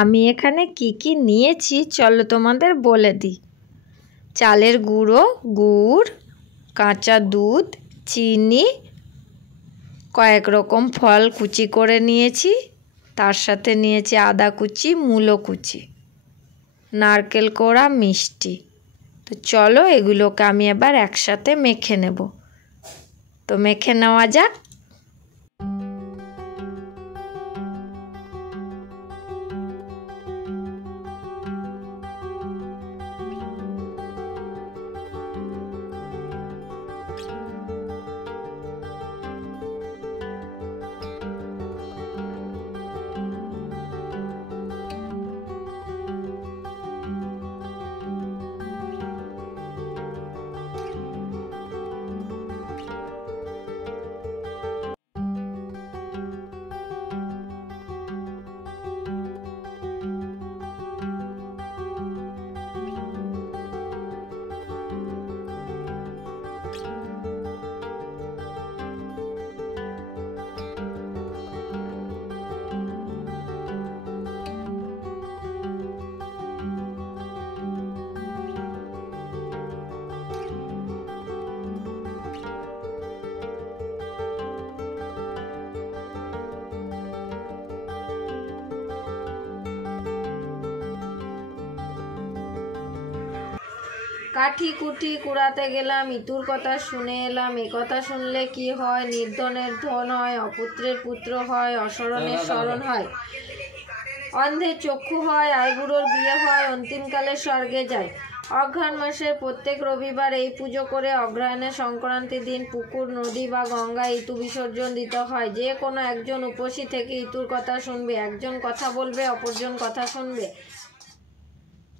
আমি এখানে কি কি নিয়েছি চলো তোমাদের বলে দিই। চালের গুঁড়ো, গুড়, কাঁচা দুধ, চিনি, কয়েক রকম ফল কুচি করে নিয়েছি, তার সাথে নিয়েছি আদা কুচি, মূলো কুচি, নারকেল কোড়া, মিষ্টি। তো চলো এগুলোকে আমি এবার একসাথে মেখে নেব। তো মেখে নেওয়া যাক। কাঠি কুটি কুড়াতে গেলাম, ইতুর কথা শুনে এলাম। এ কথা শুনলে কি হয়? নির্ধনের ধন হয়, অপুত্রের পুত্র হয়, অসরণের স্মরণ হয়, অন্ধের চক্ষু হয়, আইবুড়োর বিয়ে হয়, অন্তিমকালে স্বর্গে যায়। অঘ্রাণ মাসের প্রত্যেক রবিবার এই পুজো করে অগ্রহায়ণের সংক্রান্তির দিন পুকুর, নদী বা গঙ্গায় ইতু বিসর্জন দিতে হয়। যে কোনো একজন উপসী থেকে ইতুর কথা শুনবে, একজন কথা বলবে, অপরজন কথা শুনবে।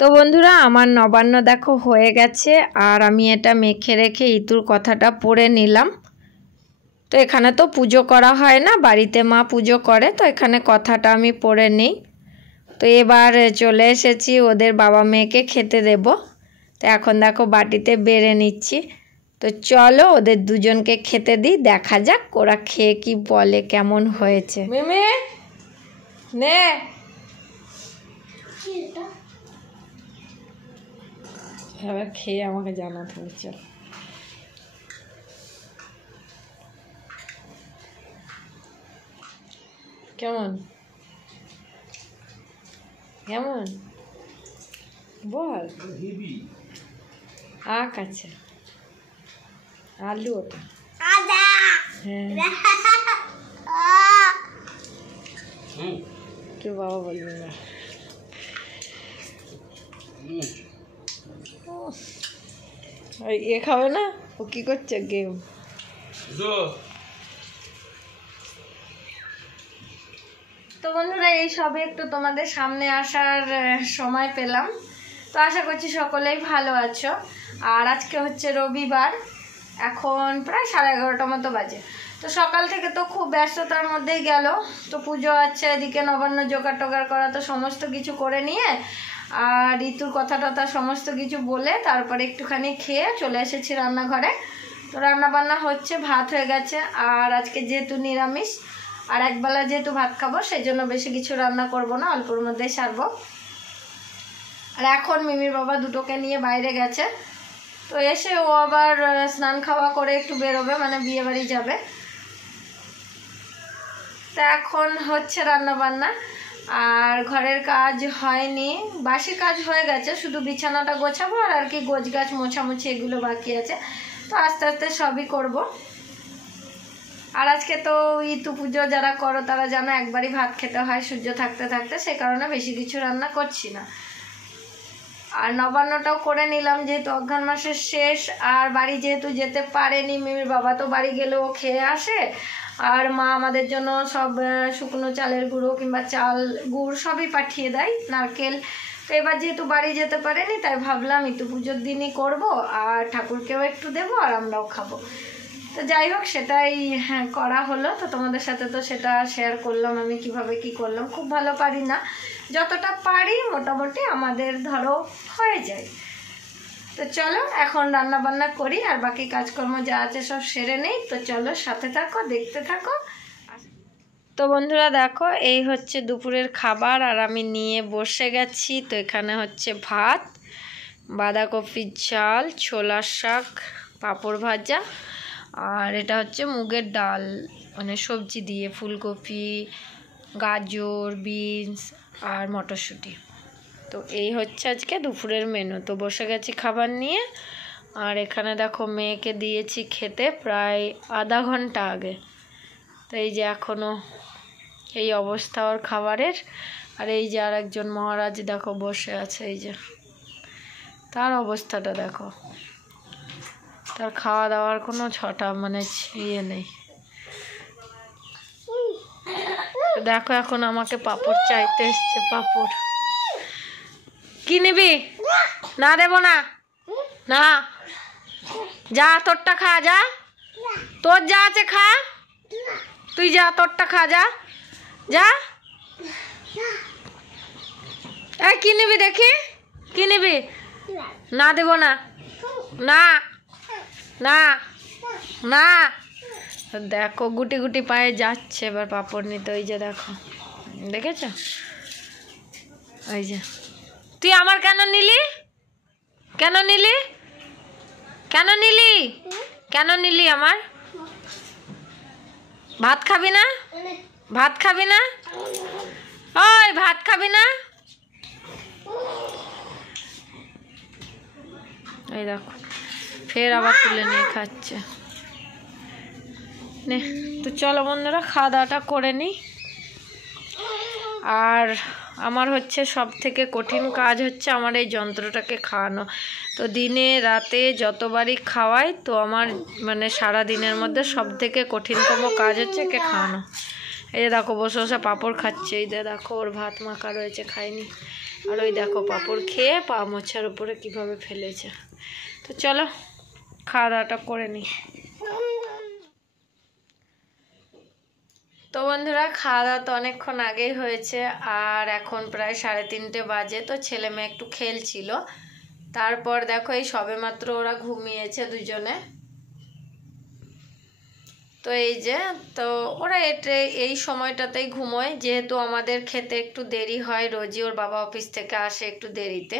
তো বন্ধুরা, আমার নবান্ন দেখো হয়ে গেছে, আর আমি এটা মেখে রেখে ইতুর কথাটা পড়ে নিলাম। তো এখানে তো পুজো করা হয় না, বাড়িতে মা পুজো করে, তো এখানে কথাটা আমি পড়ে নিই। তো এবার চলে এসেছি ওদের বাবা মেয়েকে খেতে দেব। তো এখন দেখো বাটিতে বেড়ে নিচ্ছি। তো চলো ওদের দুজনকে খেতে দিই, দেখা যাক ওরা খেয়ে কি বলে, কেমন হয়েছে। মিমি নে, এবার খেয়ে আমাকে জানাতে হবে। চল কেমন কেমন বল। আখ আছে, আলু ওটা, হ্যাঁ কেউ বাবা বলবি না। এ খাবে না, ও কি করছে গেম। তো বন্ধুরা, এই সবে একটু তোমাদের সামনে আসার সময় পেলাম। তো আশা করছি সকলেই ভালো আছো। আর আজকে হচ্ছে রবিবার, এখন প্রায় 11:30 মতো বাজে। তো সকাল থেকে তো খুব ব্যস্ততার মধ্যেই গেল। তো পুজো আছে, এদিকে নবান্ন জোগাড় টোগাড় করা, তো সমস্ত কিছু করে নিয়ে আর ঋতুর কথা টথা সমস্ত কিছু বলে তারপরে একটুখানি খেয়ে চলে এসেছি রান্নাঘরে। তো রান্না বান্না হচ্ছে, ভাত হয়ে গেছে। আর আজকে যেহেতু নিরামিষ, আর একবেলা যেহেতু ভাত খাবো, সেই জন্য বেশি কিছু রান্না করব না, অল্পর মধ্যেই সারবো। আর এখন মিমির বাবা দুটোকে নিয়ে বাইরে গেছে। তো এসে ও আবার স্নান খাওয়া করে একটু বেরোবে, মানে বিয়ে বাড়ি যাবে। তো এখন হচ্ছে রান্না বান্না, আর ঘরের কাজ হয়নি, বাসি কাজ হয়ে গেছে, শুধু বিছানাটা গোছাবো আর কি গোছ গাছ মোছামুছি এগুলো বাকি আছে। তো আস্তে আস্তে সবই করব। আর আজকে তো ইতু পুজো যারা করো তারা জানো একবারই ভাত খেতে হয় সূর্য থাকতে থাকতে, সে কারণে বেশি কিছু রান্না করছি না। আর নবান্নটাও করে নিলাম, যেহেতু অঘ্রাণ মাসের শেষ, আর বাড়ি যেহেতু যেতে পারেনি মিমির বাবা, তো বাড়ি গেলেও খেয়ে আসে। আর মা আমাদের জন্য সব শুকনো চালের গুঁড়ো কিংবা চাল, গুড় সবই পাঠিয়ে দেয়, নারকেল। তো এবার যেহেতু বাড়ি যেতে পারেনি, তাই ভাবলাম ইতু পুজোর দিনই করব, আর ঠাকুরকেও একটু দেবো আর আমরাও খাবো। তো যাই হোক, সেটাই করা হলো। তো তোমাদের সাথে তো সেটা শেয়ার করলাম আমি কিভাবে কি করলাম। খুব ভালো পারি না, যতটা পারি মোটামুটি আমাদের ধরো হয়ে যায়। তো চলো এখন রান্না বান্না করি, আর বাকি কাজকর্ম যা আছে সব সেরে নেই। তো চলো সাথে থাকো, দেখতে থাকো। তো বন্ধুরা দেখো, এই হচ্ছে দুপুরের খাবার আর আমি নিয়ে বসে গেছি। তো এখানে হচ্ছে ভাত, বাঁধাকপির ঝাল, ছোলার শাক, পাঁপড় ভাজা, আর এটা হচ্ছে মুগের ডাল, মানে সবজি দিয়ে ফুলকপি, গাজর, বিনস আর মটরশুঁটি। তো এই হচ্ছে আজকে দুপুরের মেনু। তো বসে গেছি খাবার নিয়ে। আর এখানে দেখো মেয়েকে দিয়েছি খেতে প্রায় আধা ঘন্টা আগে। তো এই যে এখনও এই অবস্থা ওর খাবারের। আর এই যে আর একজন মহারাজ দেখো বসে আছে, এই যে তার অবস্থাটা দেখো, তার খাওয়া দাওয়ার কোনো ছটা মানে ইয়ে নেই। দেখো এখন আমাকে পাঁপড় চাইতে এসছে। পাঁপড় কি নিবি? না দেবো না, না যা তোরটা খা, যা তোর যা আছে খা, তুই যা তোরটা খা, যা যা। এই কি নিবি দেখি, কি নিবি? না দেবো না, না না না। দেখো গুটি গুটি পায়ে যাচ্ছে এবার পাঁপড় নিতে। ওই যে দেখো, দেখেছ? ওই যে তুই আমার কেন নিলি, কেন নিলি, কেন নিলি, কেন নিলি আমার? ভাত খাবি না, ভাত খাবি না, ওই ভাত খাবি না? এই দেখো ফের আবার তুলে নিয়ে খাচ্ছে। নে তো চলো বন্ধুরা খাওয়া দাওয়াটা করে নিই। আর আমার হচ্ছে সব থেকে কঠিন কাজ হচ্ছে আমার এই যন্ত্রটাকে খাওয়ানো। তো দিনে রাতে যতবারই খাওয়াই, তো আমার মানে সারা দিনের মধ্যে সব থেকে কঠিনতম কাজ হচ্ছে একে খাওয়ানো। এই যে দেখো বসে বসে পাঁপড় খাচ্ছে। এই যে দেখো ওর ভাত মাখা রয়েছে, খায়নি। আর ওই দেখো পাঁপড় খেয়ে পা মোছার উপরে কীভাবে ফেলেছে। তো চলো খাওয়া দাওয়াটা করে নিই। তো বন্ধুরা খাওয়া দাওয়া তো অনেকক্ষণ আগেই হয়েছে, আর এখন প্রায় 3:30 বাজে। তো ছেলে মেয়ে একটু খেলছিল, তারপর দেখো এই সবেমাত্র ওরা ঘুমিয়েছে দুজনে। তো এই যে তো ওরা এই সময়টাতেই ঘুমোয়, যেহেতু আমাদের খেতে একটু দেরি হয়, রোজই ওর বাবা অফিস থেকে আসে একটু দেরিতে।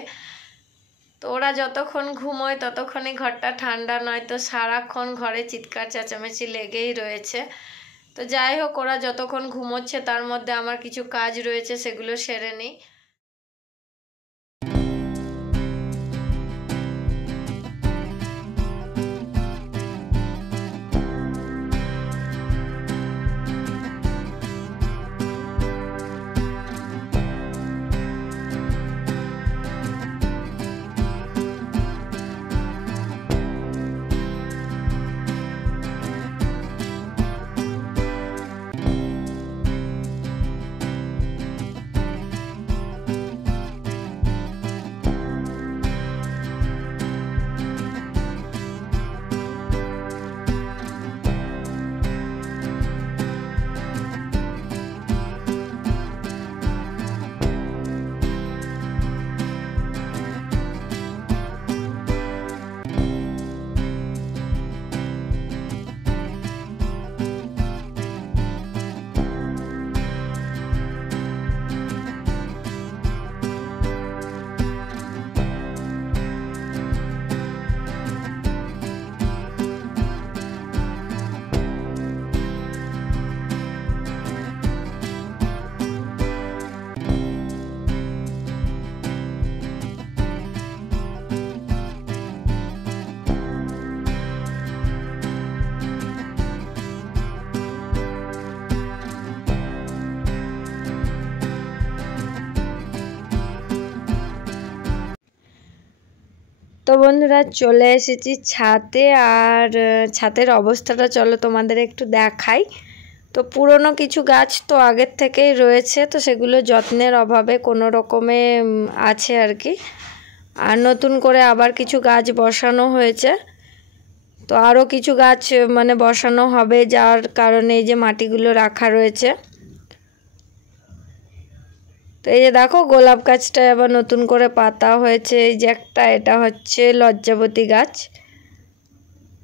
তো ওরা যতক্ষণ ঘুমোয় ততক্ষণই ঘরটা ঠান্ডা, নয়তো সারাক্ষণ ঘরে চিৎকার চেঁচামেচি লেগেই রয়েছে। তো যাই হোক, ওরা যতক্ষণ ঘুমোচ্ছে তার মধ্যে আমার কিছু কাজ রয়েছে, সেগুলো সেরে নিই। তো বন্ধুরা চলে এসেছি ছাদে, আর ছাদের অবস্থাটা চলো তোমাদের একটু দেখাই। তো পুরনো কিছু গাছ তো আগের থেকেই রয়েছে, তো সেগুলো যত্নের অভাবে কোনো রকমে আছে আর কি। আর নতুন করে আবার কিছু গাছ বসানো হয়েছে। তো আরও কিছু গাছ মানে বসানো হবে, যার কারণে এই যে মাটিগুলো রাখা রয়েছে। তো এই যে দেখো গোলাপ গাছটায় আবার নতুন করে পাতা হয়েছে। এই যে একটা, এটা হচ্ছে লজ্জাবতী গাছ।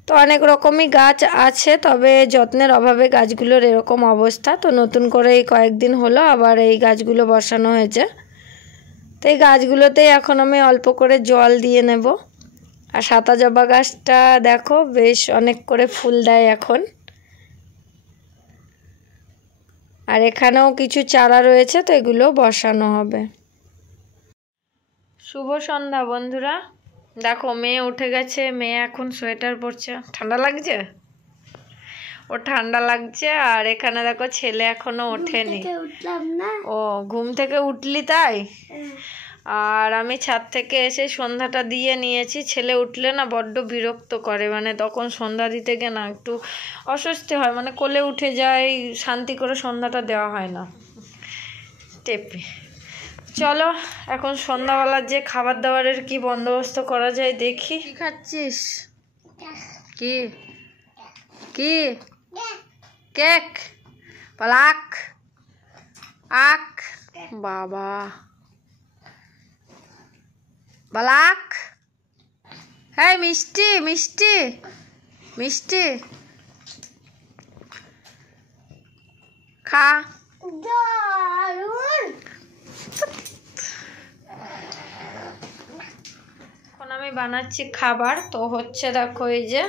তো অনেক রকমই গাছ আছে, তবে যত্নের অভাবে গাছগুলোর এরকম অবস্থা। তো নতুন করে এই কয়েকদিন হলো আবার এই গাছগুলো বসানো হয়েছে। তো এই গাছগুলোতেই এখন আমি অল্প করে জল দিয়ে নেব। আর সাদা জবা গাছটা দেখো বেশ অনেক করে ফুল দেয় এখন। আর এখানেও কিছু চারা রয়েছে, তো এগুলো বসানো হবে। শুভ সন্ধ্যা বন্ধুরা। দেখো মেয়ে উঠে গেছে, মেয়ে এখন সোয়েটার পরছে। ঠান্ডা লাগছে? ও ঠান্ডা লাগছে। আর এখানে দেখো ছেলে এখনো ওঠেনি। ও ঘুম থেকে উঠলি তাই? আর আমি ছাদ থেকে এসে সন্ধ্যাটা দিয়ে নিয়েছি। ছেলে উঠলে না বড্ড বিরক্ত করে, মানে তখন সন্ধ্যা দিতে গিয়ে না একটু অস্বস্তি হয়, মানে কোলে উঠে যায়, শান্তি করে সন্ধ্যাটা দেওয়া হয় না টেপে। চলো এখন সন্ধ্যাবেলার যে খাবার দাবারের কি বন্দোবস্ত করা যায় দেখি। কি খাচ্ছিস? কি কি? কেক? পালাক আক বাবা বালাক। হ্যাঁ মিষ্টি মিষ্টি মিষ্টি খা। এখন আমি বানাচ্ছি খাবার। তো হচ্ছে দেখো এই যে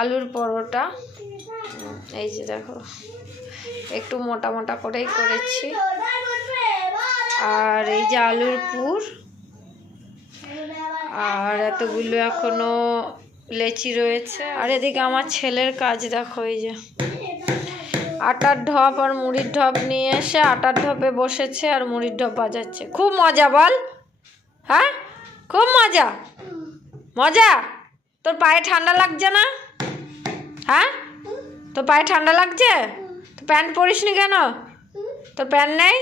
আলুর পরোটা, এই যে দেখো একটু মোটা মোটা করেই করেছি। আর এই যে আলুর পুর, আর এতগুলো এখনো লেচি রয়েছে। আর এদিকে আমার ছেলের কাজ দেখো, এই যে আটার ঢপ আর মুড়ির ঢপ নিয়ে এসে আটার ঢপে বসেছে আর মুড়ির ঢপ বাজাচ্ছে। খুব মজা বল? হ্যাঁ খুব মজা। মজা? তোর পায়ে ঠান্ডা লাগছে না? হ্যাঁ তোর পায়ে ঠান্ডা লাগছে? তো প্যান্ট পরিসনি কেন? তোর প্যান্ট নেই?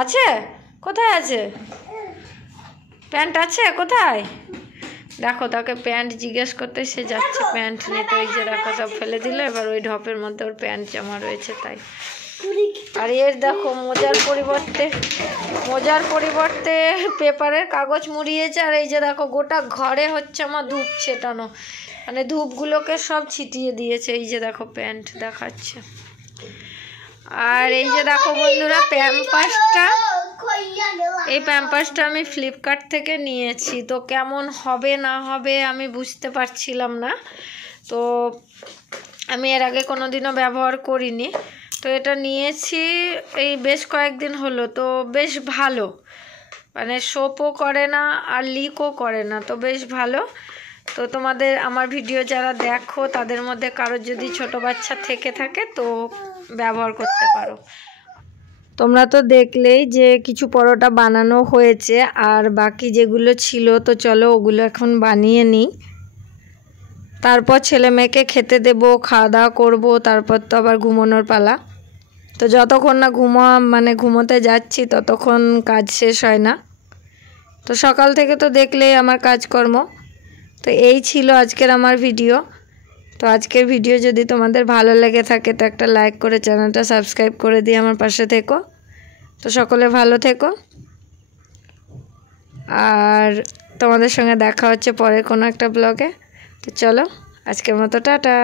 আছে? কোথায় আছে প্যান্ট? আছে কোথায়? দেখো তাকে প্যান্ট জিজ্ঞেস করতে সে যাচ্ছে প্যান্ট নিতে। ওই যে দেখো সব ফেলে দিল, এবার ওই ঢপের মধ্যে ওর প্যান্ট জামা রয়েছে তাই। আর এর দেখো মোজার পরিবর্তে পেপারের কাগজ মুড়িয়েছে। আর এই যে দেখো গোটা ঘরে হচ্ছে আমার ধূপ ছেটানো, মানে ধূপগুলোকে সব ছিটিয়ে দিয়েছে। এই যে দেখো প্যান্ট দেখাচ্ছে। আর এই যে দেখো বন্ধুরা এই প্যাম্পাসটা আমি ফ্লিপকার্ট থেকে নিয়েছি। তো কেমন হবে না হবে আমি বুঝতে পারছিলাম না, তো আমি এর আগে কোনোদিনও ব্যবহার করিনি। তো এটা নিয়েছি এই বেশ কয়েকদিন হলো, তো বেশ ভালো, মানে সোপও করে না আর লিকও করে না, তো বেশ ভালো। তো তোমাদের আমার ভিডিও যারা দেখো তাদের মধ্যে কারোর যদি ছোট বাচ্চা থেকে থাকে তো ব্যবহার করতে পারো। তোমরা তো দেখলেই যে কিছু পরোটা বানানো হয়েছে, আর বাকি যেগুলো ছিল তো চলো ওগুলো এখন বানিয়ে নিই। তারপর ছেলে মেয়েকে খেতে দেবো, খাওয়া দাওয়া করবো, তারপর তো আবার ঘুমানোর পালা। তো যতক্ষণ না ঘুমোতে যাচ্ছি ততক্ষণ কাজ শেষ হয় না। তো সকাল থেকে তো দেখলেই আমার কাজকর্ম। তো এই ছিল আজকের আমার ভিডিও। তো আজকের ভিডিও যদি তোমাদের ভালো লেগে থাকে তো একটা লাইক করে চ্যানেলটা সাবস্ক্রাইব করে দিয়ে আমার পাশে থেকো। তো সকলে ভালো থেকো, আর তোমাদের সঙ্গে দেখা হচ্ছে পরে কোনো একটা ব্লগে। তো চলো আজকের মতো টাটা।